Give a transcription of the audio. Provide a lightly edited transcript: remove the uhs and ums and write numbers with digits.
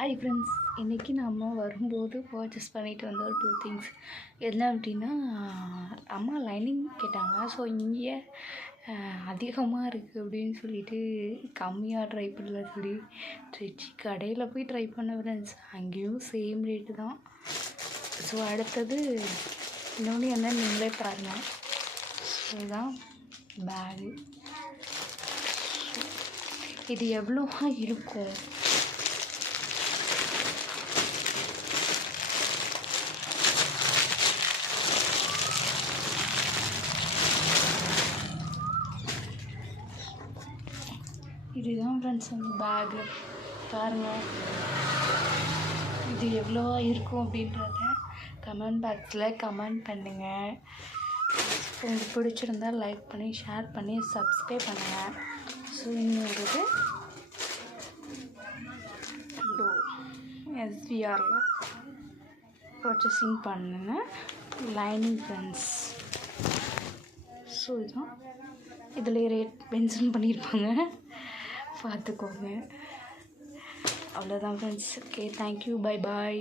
Hi friends, இன்றைக்கி நம்ம வரும்போது பர்ச்சேஸ் பண்ணிட்டு வந்த ஒரு 2 திங்ஸ் என்ன அப்படின்னா, அம்மா லைனிங் கேட்டாங்க. ஸோ இங்கே அதிகமாக இருக்குது அப்படின்னு சொல்லிட்டு கம்மியாக ட்ரை பண்ணல சொல்லி ட்ரிச்சி கடையில் போய் ட்ரை பண்ண ஃப்ரெண்ட்ஸ். அங்கேயும் சேம் ரேட்டு தான். ஸோ அடுத்தது இன்னொன்று என்ன நீங்களே பாருங்கள். இதுதான் பேகு. இது எவ்வளோவா இருக்கும்? இதுதான் ஃப்ரெண்ட்ஸ் அந்த பேகு பாருங்கள். இது எவ்வளோவா இருக்கும் அப்படின்றத கமெண்ட் பாக்ஸில் கமெண்ட் பண்ணுங்கள். உங்களுக்கு பிடிச்சிருந்தால் லைக் பண்ணி ஷேர் பண்ணி சப்ஸ்கிரைப் பண்ணுங்கள். ஸோ இன்னொரு எஸ்விஆரில் பர்ச்சேசிங் பண்ணினேன் லைனிங் ஃப்ரெண்ட்ஸ். ஸோ இதுதான் இதில் ரேட் மென்ஷன் பண்ணியிருப்பாங்க, பார்த்துக்கோங்க. அவ்வளோதான் friends. Okay, thank you, bye bye.